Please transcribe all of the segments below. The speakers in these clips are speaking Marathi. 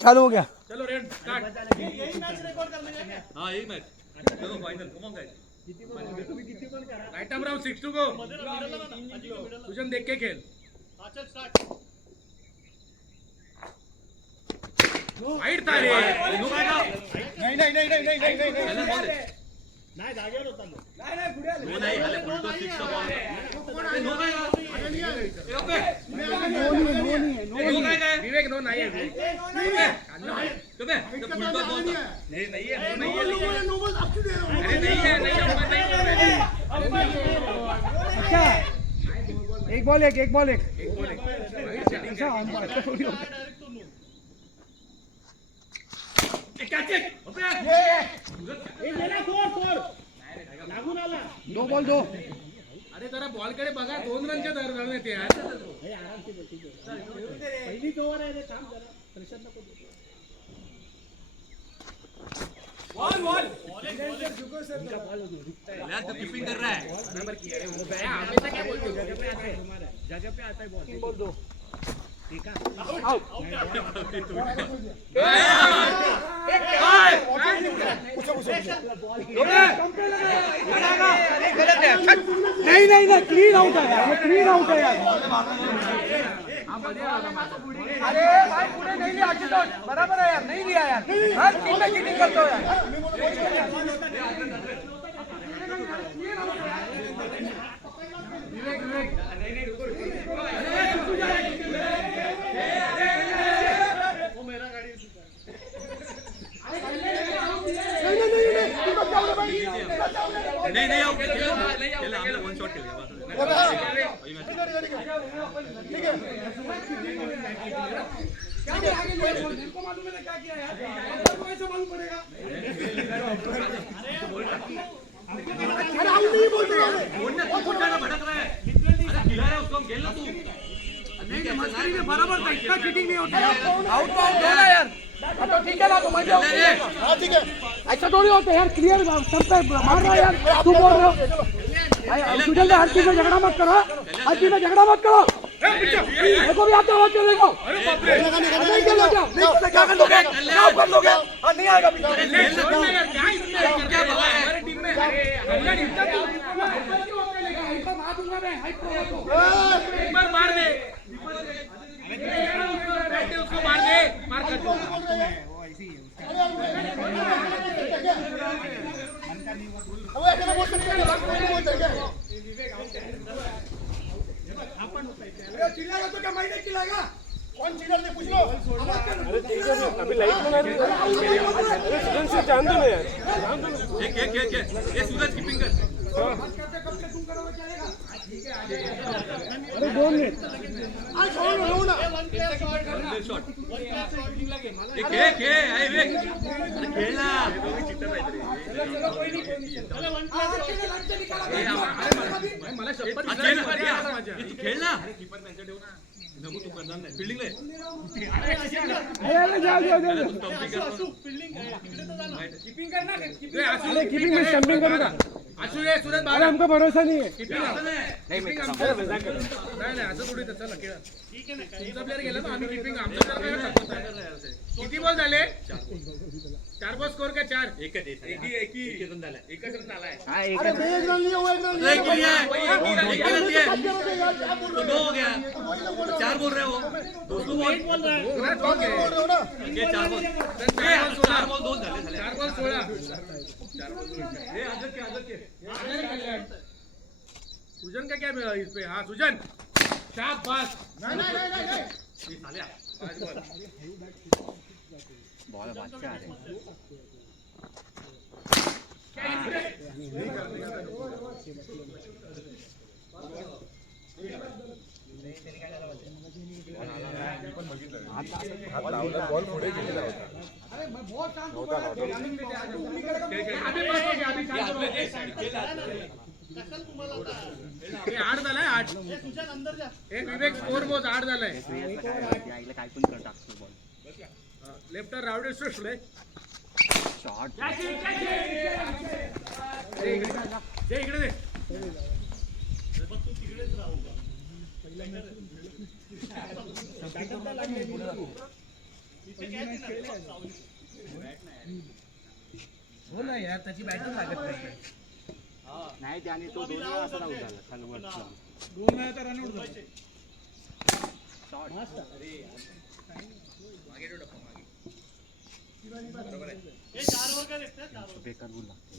चालू हो गया। चलो रेड स्टार्ट। यही मैच रिकॉर्ड करने का क्या? हाँ यही मैच। चलो final come on guys. Right arm round 6 to go. Sujan देख के खेल। हां चल स्टार्ट। वाइड था रे। नहीं जागेवर होता लो. नो नाही आले उलटो 6 चा बॉल. नो काय ओके. नो काय विवेक नो नाही आहे. तुम्ही उलटो नो नाही नाहीये नो बॉल आपकी दे रहा हूं. अरे नहीं है अच्छा एक बॉल एक अच्छा थोड़ी होता है. Catch it. ओके ये मेरा फोर लागून आला. 2 बॉल 2. अरे जरा बॉल कडे बघा. 2 रनच्या दर येते यार. हे आराम से ठीक आहे. पहिलीच ओव्हर आहे रे. थांब जरा प्रेशर नको देऊ. बॉल इनका बॉल रुकता है यार. तो कीपिंग कर रहा है. बराबर किया रे. हमेशा क्या बोलते हो. जगह पे आता है बॉल. 3 बॉल 2. ठीक है आउट. नहीं क्लीन आउट है यार. क्लीन आउट है यार. अरे भाई पुढे नहीं लिया अजित. बराबर है यार. नहीं लिया यार. हर टीम में चीटिंग करते हो यार. विवेक नहीं आउट. खेला हमने वन शॉट खेला. ठीक है को मालूम है क्या किया यार. को ऐसा मालूम पड़ेगा. अरे आउट नहीं बोल रहा है. कौन जाना भटक रहा है. अरे खिला रहा है उसको. खेल ना तू. नहीं मस्करी में बराबर था. इतना चीटिंग नहीं होता. आउट तो आउट होना यार. तो ठीक है ना. तो मैं हां ठीक है. ऐसा थोड़ी होता है यार. क्लियर सब पे मार रहा है यार. तू बोल रहा है सुजल हर चीज में झगड़ा मत करो. हर चीज में झगड़ा मत करो. देखो भी आता हुआ चलेगा. अरे बाप रे. नहीं चलो क्या कर लोगे. क्या कर लोगे. नहीं आएगा. क्या बात है हमारी टीम में. अरे इतना क्यों मार दूंगा मैं. एक बार मार दे. उसको मार दे. मार कर दो. चिल्लाएगा तो क्या मैं नहीं चिल्लाएगा. कौन चिल्ला रहे पूछ लो. अरे ठीक है अभी लाइट में सुजन से जान दो ना यार. एक ये सूरज कीपिंग कर. तुम करोगे चलेगा. अरे 2 मिनट. आज छोड़ो ना. शॉट. एक आहे विवेक. अरे खेळ ना. मला शपथ खेळ ना. कीपर त्यांच्या ठेव ना. नको तू करणार नाही. फील्डिंग ले. कीपिंग कर ना. कीपिंग में स्टंपिंग करूंगा. आशु ये सूरज अरे हमको भरोसा नहीं है. कीपिंग नाही असं थोडी तसं खेळ. ठीक आहे ना. तुमचा प्लेअर गेला ना. आम्ही कीपिंग आमचं किती बॉल झाले. 4 बॉल स्कोर का 4. एक रन झाला. एकच रन झालाय. अरे एक रन लिया हुआ. एक रन लिया. तो 2 हो गया. 4 बोल रहे हो. 2 बॉल बोल रहे हो ना. ये 4 बॉल 4 बॉल 2 झाले. 4 बॉल 16. ये आदत के सुजन का क्या इस पे. हाँ सुजन शाबाश. नहीं सालिया 5 बॉल बच्चा है. बॉल पुढे गेलेला होता. अरे मैं बहुत शांत हूं. हे 8 झालाय. 8 सुजन अंदर जा. हे विवेक स्कोर बहुत 8 झालाय. काय पण कर टाकतो बॉल. लेफ्टर रावडे सुटले. शॉट जे इकडे दे. हो ना यार त्याची बॅटच लागत नाही. नाही त्याने तो 2 वेळा असा आउट झाला खालवर 2 वेळा तर रनआउट झाला. बेकार बोल लागतो.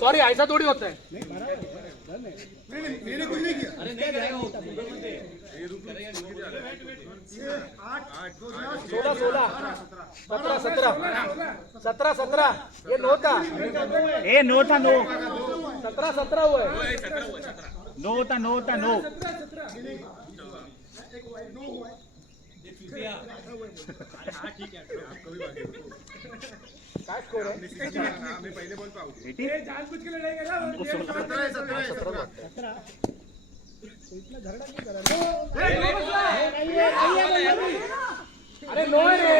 सॉरी ऐसा थोड़ी होता है. सत्रह 17 ये 9 था. ए नो था नो 17 हुआ है. नो था नो था नो. काय स्कोर है? अरे 9 है रे.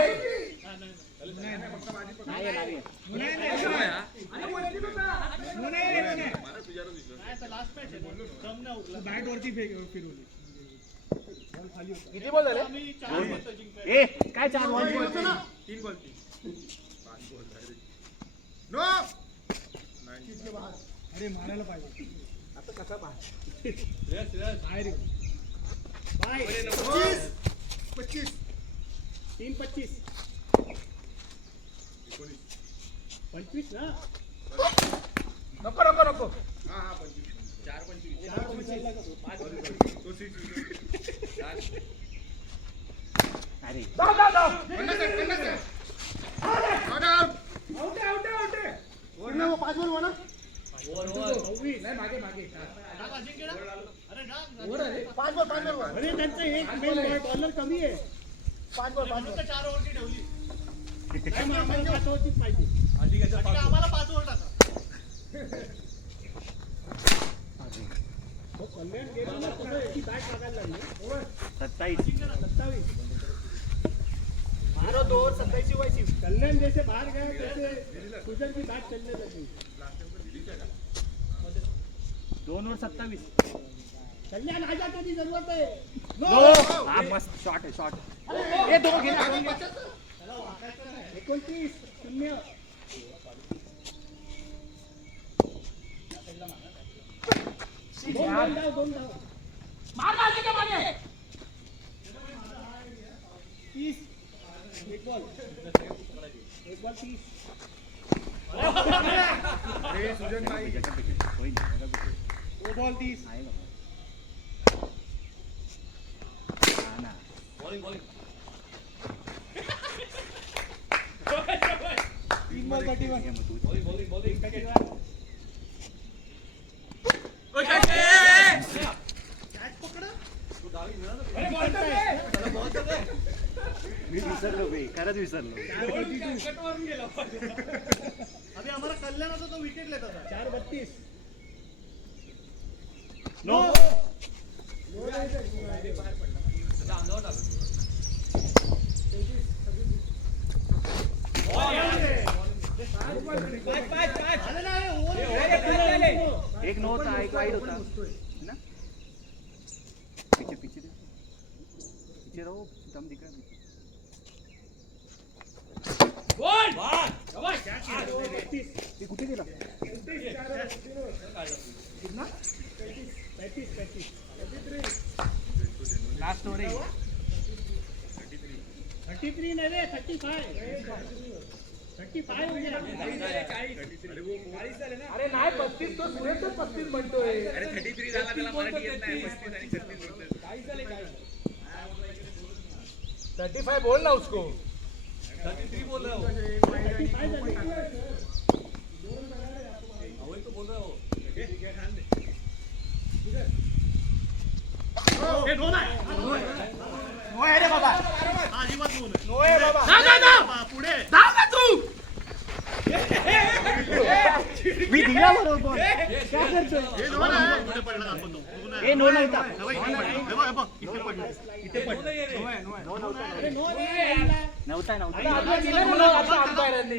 बॅट वरती फिरवली. किती बॉल झाले? ए काय 4 बॉल 3 बॉल. अरे मारायला पाहिजे. आता कसा पाहिजे? बाहेर येऊ. 25 3-25 25 ना. नको. अरे अरे त्यांचं एक मेन बॉलर कमी आहे. 5 बॉल 4 ओव्हरची ठेवली. आम्हाला 5 ओव्हरचीच पाहिजे. आम्हाला 5 ओव्हर टाका. कल्याण गेला कुठे ती बॅट लागायला लागली. 27 मारो 2 27 व्हायची. कल्याण जैसे बाहर गए जैसे सुजन की बात चलने लगी. 2 और 27. कल्याण आजा कधी जरूरत आहे. नो हा मस्त शॉट आहे शॉट. ये 2 घे. 29-0. दोन धाव. मार के मागे. 30. एक बॉल 30. अरे सुजन भाई होईल दो बॉल 30. आहे बाबा. हा ना. तीन बॉल 31. हे मग तू मी विसरलो बे खरंच विसरलो. अभी हमारा कल्याणाचा तो विकेट लेता था. 4-32. नो एक नो होता एक वाइड होता ना. पीछे रहो दम दिख रहा है. ते कुठे गेला? 35. लास्ट ओव्हर आहे. 33 नहीं रे 35. 35 हो गया. अरे नाही 35 तो सुरेश 35 म्हणतोय. अरे 33 झाला त्याला मराठी येत नाही. 35 आणि 36 बोलतोय. काय झाले काय? 35 बोल ना उसको. 33 बोल रहा हूं. 35 वही तो बोल रहा हूं. ए नो ना. नो आहे रे बाबा. अजिबात नो नाही. नो आहे बाबा. ना पुढे धाव ना तू. मी दिला बरोबर. हे नो ना. पुढे पडला आपण तो. ए नो नव्हता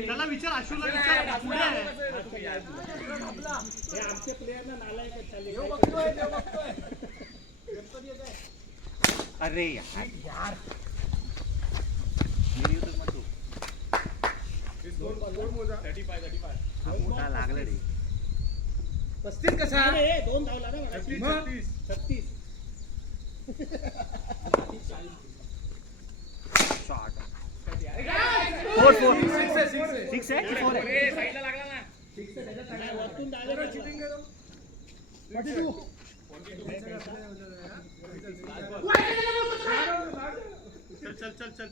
त्याला विचार अशोकला विचार पुढे आहे. अरे यार हा मोठा लागला रे 35 कसा दोन धावला ना 36 शॉट फोर सिक्स आहे की 4 आहे साईडला लागला ना वरतून डायरेक्ट चिटिंग करो चल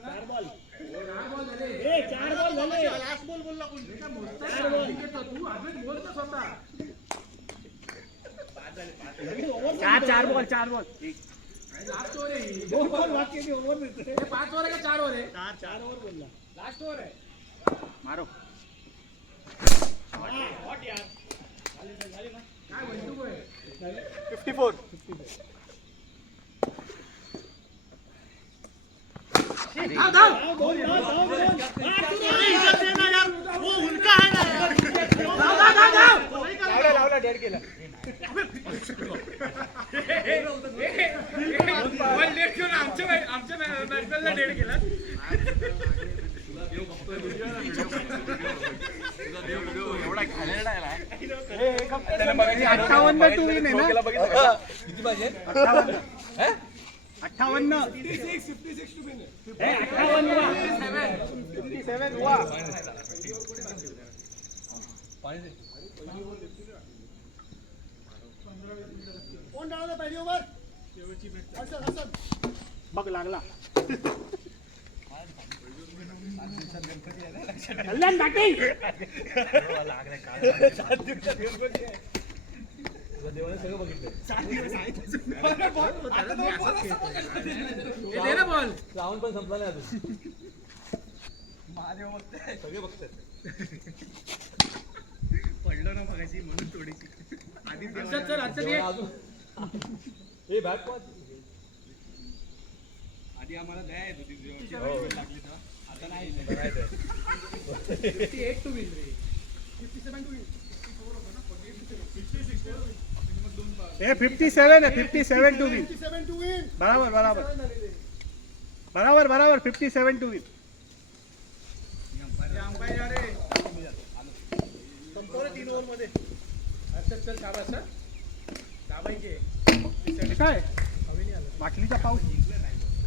चार बॉल झाले लास्ट बॉल बोलला कोण तू अजून बोल ना स्वतः चार बॉल लास्ट ओव्हर आहे ही. दोन बॉल बाकी आहे, ओव्हर मिळते हे 5 ओव्हर आहे का 4 ओव्हर आहे? चार ओव्हर बोलला लास्ट ओव्हर आहे. मारो हॉट यार काय म्हणतो काय? 54 धाव धाव दोन लावला डेड केला बॉल लेट करून आमच्या बॅट्समॅनला डेड केला. एवढा घालेला आहे 58 टू विन आहे ना किती पाहिजे 58 56 टू विन आहे 57 हुआ कोण डाळला पाहिजे ओव्हर बघ लागला कल्याण बॅटिंग दे ना बॉल. राऊंड पण संपला नाही अजून सगळे बघतात पडलो ना मगाशी म्हणून थोडीशी आधी अर्षद ये. हे बॅट पण आधी आम्हाला द्या येत होती लागली ना आता नाही 58 टू विन रे 57 टू विन हे 57 आहे 57 टू विन बराबर 57 टू विन अंपायर रे संपवलं 3 ओव्हर मध्ये. अर्षद चल शाबास सर दाबायचे काय बाटलीचा पाऊस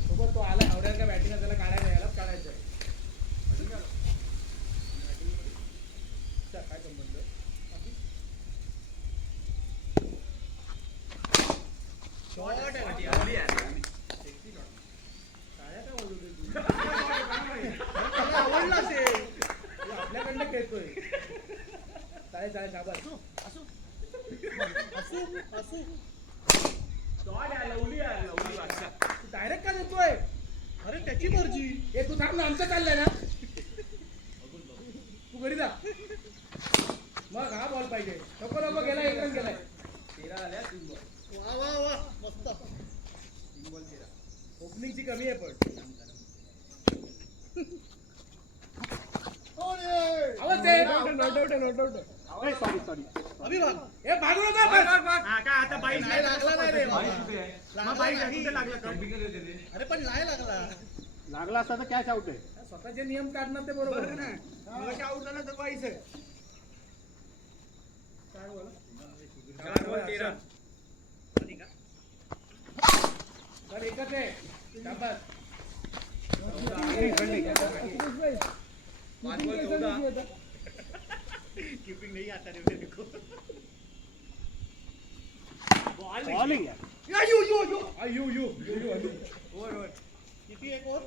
सोबत तो आला आवड्याच्या बॅटिंगला त्याला काढायला यायलाच काढायचं. काय संबंध शॉट आहे आवडला असेल आपल्याकडनं खेळतोय. चालेल शाबास डायरेक्ट का देतोय? अरे त्याची मर्जी. हे तू थांब ना आमचं चाललंय ना तू घरी जा मग हा बॉल पाहिजे. नको गेला 1 रन गेलाय 13 झाल्या 3 बॉल. वा मस्त 3 बॉल 13. ओपनिंगची कमी आहे पण आवाज दे. सॉरी हे भागू नका काय आता बाईक लागला नाही रे मग बाईक कुठे लागला का? अरे पण नाही लागला असता तर कॅच आउट आहे स्वतःचे नियम काढणार ते बरोबर ना. आउट झाला तर बाईस आहे. 4 बॉल 13 तर एकच आहे शाबास. 5 बॉल 14 कीपिंग नहीं आता रे मेरे को. बॉलिंग यू ओवर किती एक ओवर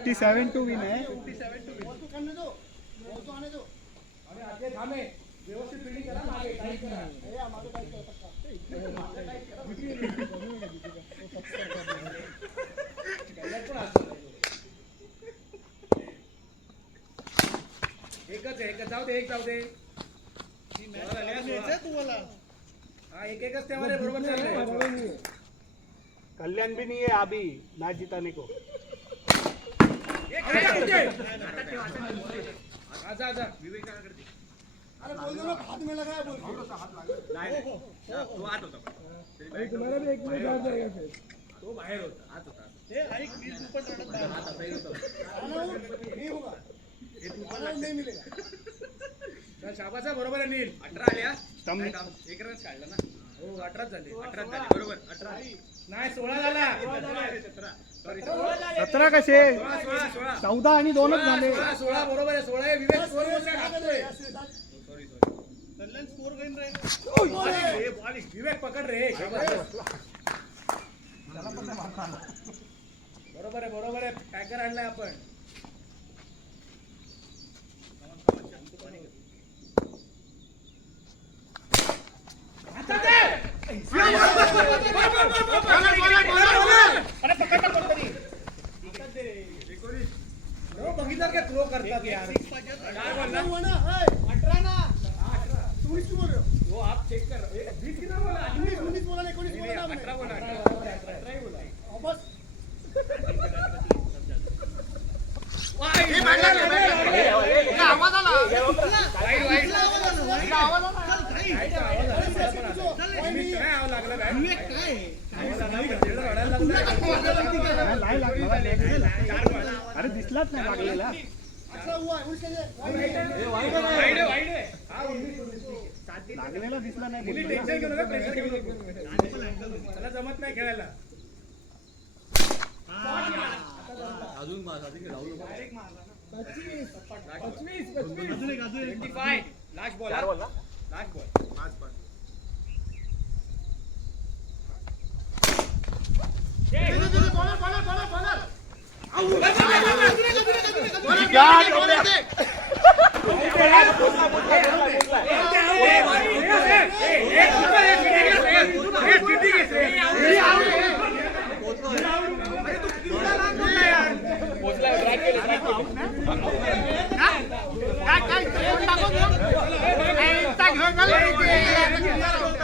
57 टू विन आहे 57 टू विन. अरे आगे थांबे व्यवस्थित फील्डिंग करा मागे काही करा. पण असं जाऊ दे, एक जाऊ दे. हा, एक एकच तेव्हा रे, बरोबर चाललंय. कल्याण भी नहीं है अभी मैच जिताने को. आजा आजा. अरे बोल दो ना, हाथ में लगा है बोल. तो आत होता. तुम्हारा भी 1 मिनट बाद जाएगा फिर. तो बाहेर होता, आत होता. नहीं होगा. नहीं मिलेगा. शाबास आहे, बरोबर आहे नील. 18 आल्या. एक रन काढला ना. हो 18 झाले. 18 झाले बरोबर. 18 नाही 16 झाला. 17 कसे 16 14 आणि 2च झाले. 16 बरोबर आहे. 16 आहे. विवेक स्कोर मोठा टाकतोय. सॉरी कल्याण स्कोर घेऊन रे. विवेक पकड रे. बरोबर आहे, बरोबर आहे. टॅकर आणलाय आपण. बघितलं का थ्रो करतात यार. काय बोलला? 18 ना. 19 बोल रहे हो. वो आप चेक कर. 20 कितना बोला? 19 बोला नहीं, 19 बोला ना. 18 बोला. 18 ही बोला. बस. आवाज आला. वाईट आवाज आला. अरे दिसलाच नाही लागलेला. लागलेला दिसला नाही. टेन्शन घेऊ नका, प्रेशर घेऊ नको. त्याला जमत नाही खेळायला. अजून Rahul 25 last ball. Last ball.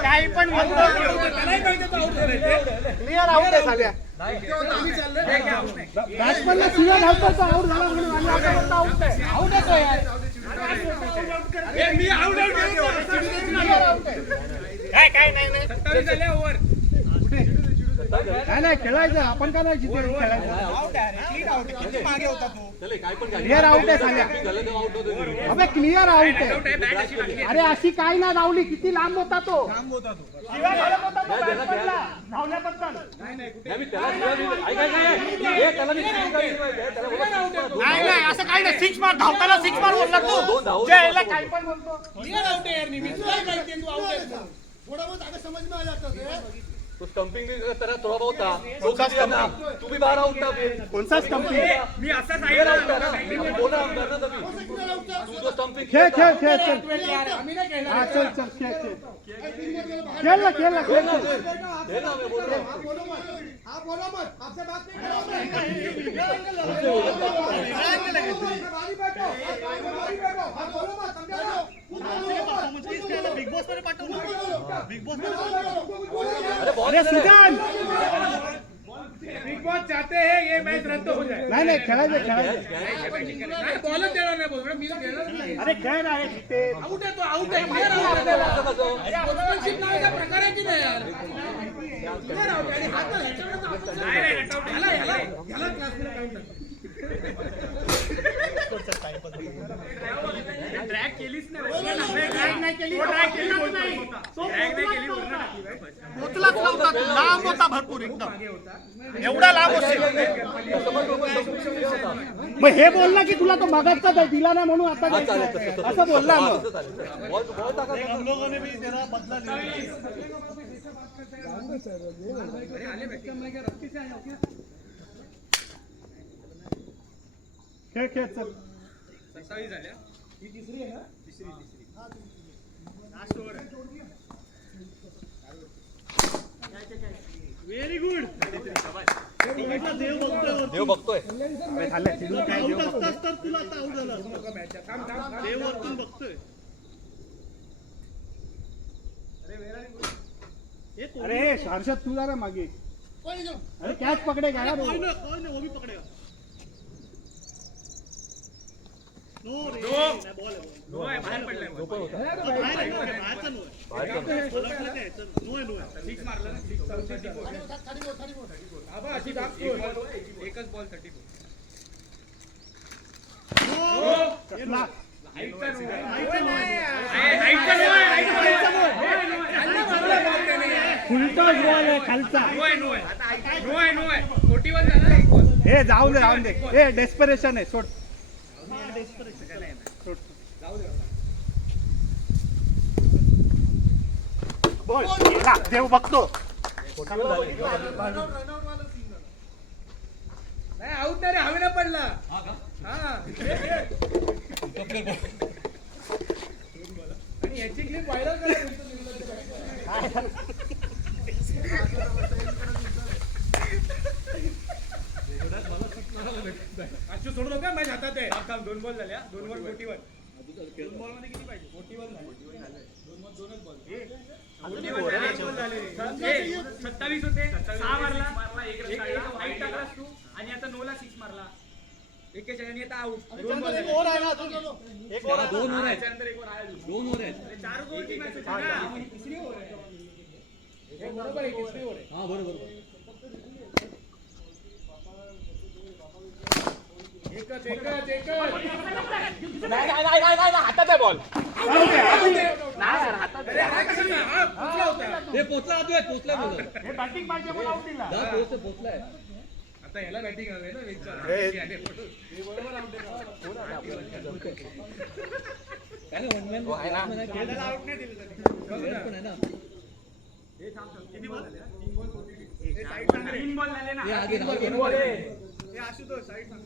काही पण म्हणतो क्लिअर आउट आहे साल्या. बॅट्समनला सीधा धावता आउट झाला म्हणून आणि आता म्हणतो आउट आहे. आउट आहे तो यार. मी आउट काय नाही 27 झाले ओव्हर. नाही खेळायचं आपण का नाही जिथे खेळायचं. क्लिअर आउट आहे साल्या. अबे क्लिअर आउट आहे. अरे अशी काय ना धावली. किती लांब होता तो. धावल्याबद्दल नाही असं काही नाही. 6 मार धावताना 6 मार बोलला तू. काही पण बोलतो. थोड़ा बहुत आगे समझ में आ जाता है. तो स्टंपिंग भी तेरा थोड़ा बहुत था. तो तू भी बाहर आउट था. कौन सा स्टंपिंग. मी असा क्लियर आउट था ना. बोला हम करना तभी. तू तो स्टंपिंग खेळ खेळ खेळ खेळ. आम्ही नाही खेळणार. हा चल चल खेळ खेळ. खेळ ना खेळ ना खेळ ना. देना मैं बोल रहा हूँ. आप बोलो मत. आपसे बात नहीं करो. आप बोलो मत. समझा लो. बिग बॉस मध्ये पाठव. बिग बॉस अरे सुजान. बिग बॉस चाहते हैं ये मैच रद्द हो जाए. नाही नाही खेळायचं खेळायचं. बॉलच देणार नाही बोल. मी खेळणार नाही. अरे खेळ ना रे जिथे. आउट आहे तो. आउट आहे. क्लिअर आउट आहे. स्पोर्ट्समॅनशिप नावाचा प्रकार आहे की नाही यार. क्लिअर आउट आहे. हात ह्याच्यावरच नाही नाही याला क्लासमध्ये काउंट करतात. ड्रॅग केलीच नाही. ड्रॅग नाही केली. ड्रॅग केलीच नाही. ड्रॅग नाही केली. पोचलाच नव्हता. लांब होता भरपूर एकदम. एवढा लांब असेल. मग हे बोलला की तुला तो मागाचा दिला ना म्हणून आता असं बोलला मग. खेळ खेळ चल. 27 झाल्या. ही तिसरी आहे ना. तिसरी लास्ट ओव्हर आहे. Very good. देव बघतोय अरे खाल्लंय, चिडून काय देऊ बघतो. अरे हर्षद तू जरा मागे अरे कॅच पकडेगा यार वो. नो आहे, बाहेर पडलाय बॉल. सिक्स मारलं ना, सिक्स 34. आबा, अशी दाब स्कोर. एकच बॉल 34. कसला? हाईटचा नो आहे. हाईटचा नो आहे, हाईटचा नो आहे. खाल्ला मारला बॉल त्याने. उलटाच बॉल आहे खालचा. नो आहे, नो आहे. नो आहे, नो आहे. 41 झाला एक बॉल. हे जाऊ दे जाऊन दे हे डेस्परेशन आहे सोड सोड. बोल गेला, देव बघतो. नाही, आऊट नाही रे, हवेला पडला. हा. आणि याची क्लिप व्हायरल करा. अशू सोडू नका, मॅच हातात आहे. 2 बॉल झाल्या, 2 वर 41. 2 बॉल मध्ये किती पाहिजे? 41 झाले. 2च बॉल. 27 होते, 6 मारला, एक हाईट टाकलास तू आणि आता 9 ला 6 मारला. 41 आणि आता आऊट. 2 बॉल झाले. 2 ओव्हर आहेत 2 ओव्हर आहेत 4 गोलची मॅच होती ना. तिसरी ओव्हर आहे. हे बरोबर आहे, तिसरी ओव्हर आहे. हा बरोबर एकच. नाही हातात आहे बॉल. ते पोचला पोचलाय हे बॅटिंग पाहिजे मला आउट दिला. पोचलाय आता याला बॅटिंग हवे ना, विचार. बरोबर आउट काय नाही वन मॅन आउट नाही दिलं त्यांनी. बघ ना. पण आहे ना किती बॉल झाले? 3 बॉल झाले ना. हे आधी राहू दे. हे आशुतोष, साईड सांग.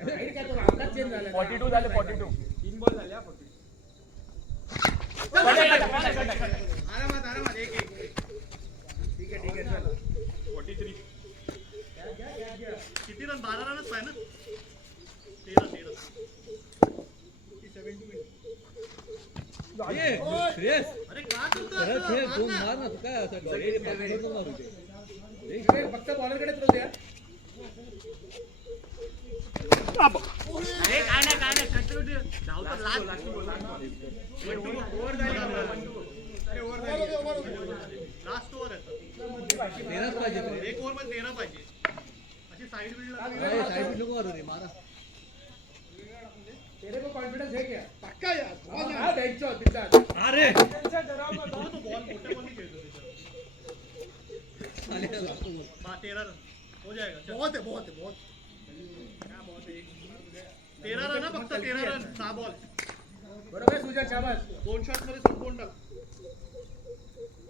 साईड काय तो आपलाच चेंज झाला. 42 झाले 42. 3 बॉल झाले. 42. आरामात. एक. ठीक आहे चला. 43. किती रन? 12 रनच पाहिजे ना. 13 ए, श्रेयस अरे का करतो सरळ खेळ, दोन मार ना तू काय असं डायरेक्ट मारू दे. इकडे फक्त बॉलरकडे थ्रो द्या. अरे काय नाही कंटिन्यू धाव तर लास्ट ओव्हर झाली. अरे ओव्हर झाली. लास्ट ओव्हर आहे. 13च पाहिजे रे. एक ओव्हर मध्ये 13 पाहिजे. अशी साईड बिल्ड साईड नको मारू रे, मारा तेरे को कॉन्फिडन्स है क्या? पक्का यार. हाँ, द्यायचं तिथं. अरे तो बॉल मोठ्या बॉलनी खेळतो. आले लास्ट 13 रन हो जाएगा. बहुत है 13 रन ना, फक्त 13 रन. 6 बॉल. बरोबर आहे सुजन, शाबास. 2 शॉट मध्ये संपवून टाक.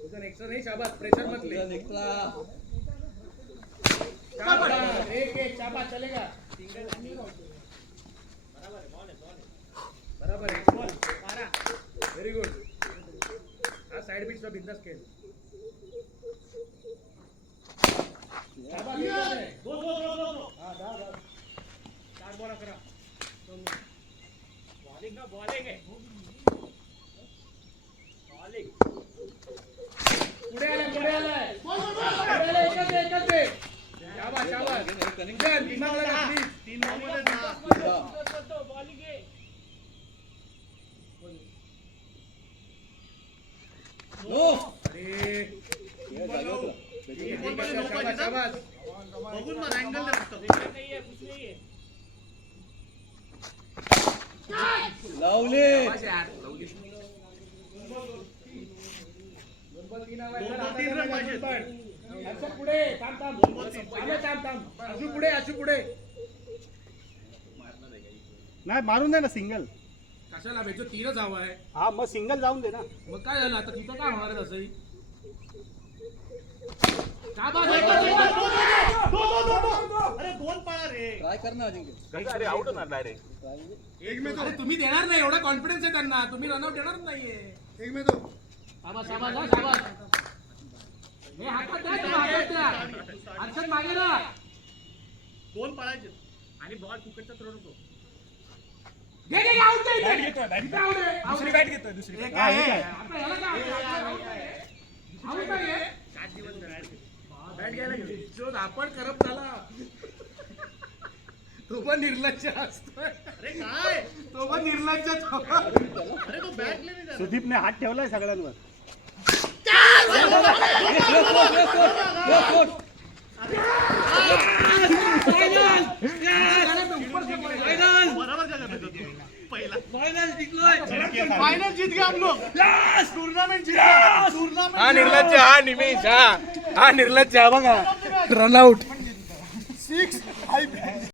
सुजन एक्स्ट्रा नाही, शाबास. प्रेशर मधले. शाबास. एक शाबास, चलेगा. बराबर आहे. Very good. हा साइड पिचचा बिंदास खेळ. शाबास, एकच आहे. हा, 4 बॉल 11. बॉलिंग आहे. पुढे आलाय. एकच आहे. शाबास. सुजन, दिमागला घातली. 3 बॉल मध्ये 10. अरे शाबास. बघून मग अँगल दे फक्त. लावले. 3 रन पाहिजे. हर्षद पुढे. थांब. आशू पुढे. नाही मारून दे ना सिंगल. कशाला भेटतो? 3च हवा आहे. हा मग सिंगल जाऊन दे ना. मग काय झालं आता? तिथं काय होणार आहे तसंही? अरे 2 पाळा रे. ट्राय कर ना अजिंक्य. अरे आउट होणार डायरेक्ट. अरे तुम्ही देणार नाही, एवढा कॉन्फिडन्स आहे त्यांना. तुम्ही रनआउट देणार नाहीये. शाबास. हे हातात द्या. हर्षद मागे ना. दोन पळायचे आणि बॉल फुकटचा थ्रो नको. आउट आहे इथे. इथे आउट आहे. दुसरी बॅट घेतोय दुसरी. आता ह्याला काय आउट आहे? 7 दिवस करायचे. बॅट घ्यायला गेलो. जो आपण करप झाला तो पण निर्लज्ज असतोय. अरे काय तो पण निर्लज्ज अरे तो बॅट नाही जाणार. सुदीपने हात ठेवलाय सगळ्यांवर. बरोबर का करतो तू? पहिला फायनल जीत गया हम लोग. टूर्नामेंट जीत गया. टूर्नामेंट हा निर्लज्ज हा निमेश हा निर्लज्ज बघा रनआउट 6